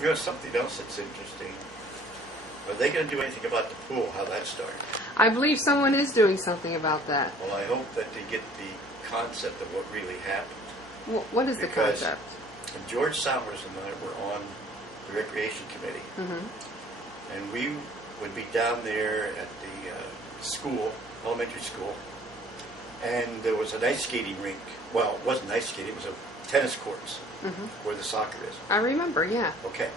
You know, something else that's interesting. Are they going to do anything about the pool, how that started? I believe someone is doing something about that. Well, I hope that they get the concept of what really happened. What is the concept? George Somers and I were on the Recreation Committee. And we would be down there at the school, elementary school, and there was an ice skating rink. Well, it wasn't ice skating, it was a tennis courts where the soccer is. I remember, yeah. Okay.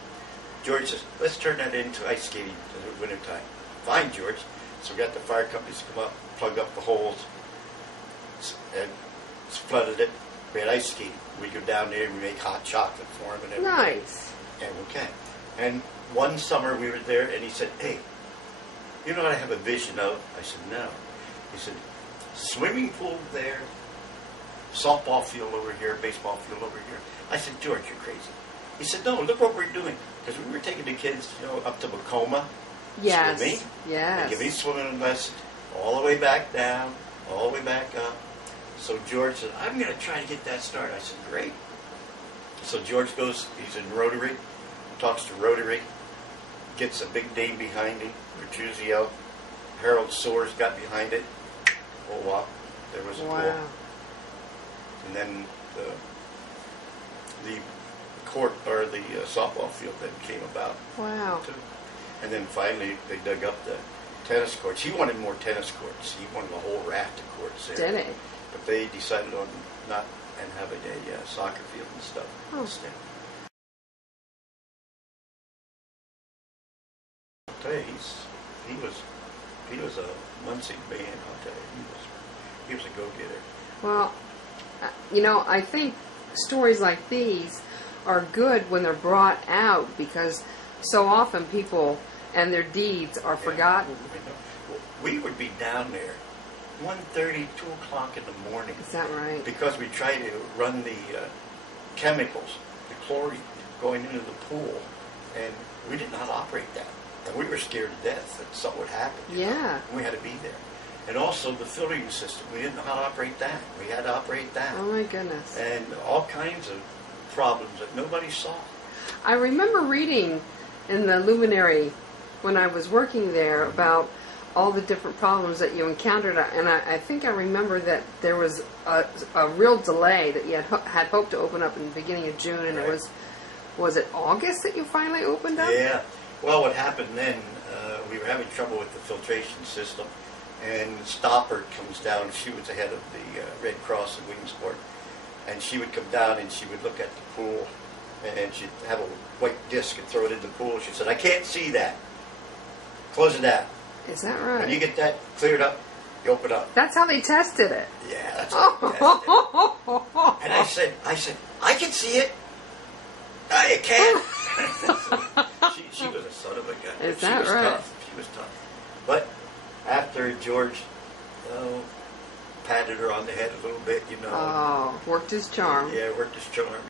George says, let's turn that into ice skating in the wintertime. Fine, George. So we got the fire companies to come up, plug up the holes, and flooded it. We had ice skating. We go down there and we make hot chocolate for him and everything. Nice. And okay. And one summer we were there and he said, hey, you know what I have a vision of? I said, no. He said, swimming pool there, softball field over here, baseball field over here. I said, George, you're crazy. He said, no, look what we're doing. Because we were taking the kids, you know, up to Macoma. Yes. Swimming. Yes. And give me swimming lessons all the way back down, all the way back up. So George said, I'm going to try to get that started. I said, great. So George goes, he's in Rotary, talks to Rotary, gets a big name behind him, Bertuzio, Harold Soares got behind it. Oh, wow. There was a pool. And then the court, or the softball field then came about. Wow. Too. And then finally they dug up the tennis courts. He wanted more tennis courts. He wanted a whole raft of courts there. Did he? But they decided on not and having a soccer field and stuff instead. I'll tell you, he was a Muncy man. I'll tell you, he was a go-getter. Well, you know, I think stories like these are good when they're brought out because so often people and their deeds are forgotten. Well, we would be down there 1:30, 2 o'clock in the morning. Is that right? Because we tried to run the chemicals, the chlorine, going into the pool, and we did not operate that. And we were scared to death that something would happen. Yeah. And we had to be there. And also the filtering system, we didn't know how to operate that. We had to operate that. Oh my goodness. And all kinds of problems that nobody saw. I remember reading in the Luminary when I was working there about all the different problems that you encountered, and I think I remember that there was a real delay that you had hoped to open up in the beginning of June, and right. was it August that you finally opened up? Yeah. Well, what happened then, we were having trouble with the filtration system, and Stoppard comes down. She was the head of the Red Cross in Williamsport, and she would come down and she would look at the pool, and she'd have a white disc and throw it in the pool. She said, I can't see that. Close it out. Is that right? When you get that cleared up, you open up. That's how they tested it. Yeah, that's how they tested it. And I said, I can see it. No, you can't. she was a son of a gun. Is that right? Tough. She was tough. But after George patted her on the head a little bit, you know. Oh, worked his charm. Yeah, worked his charm.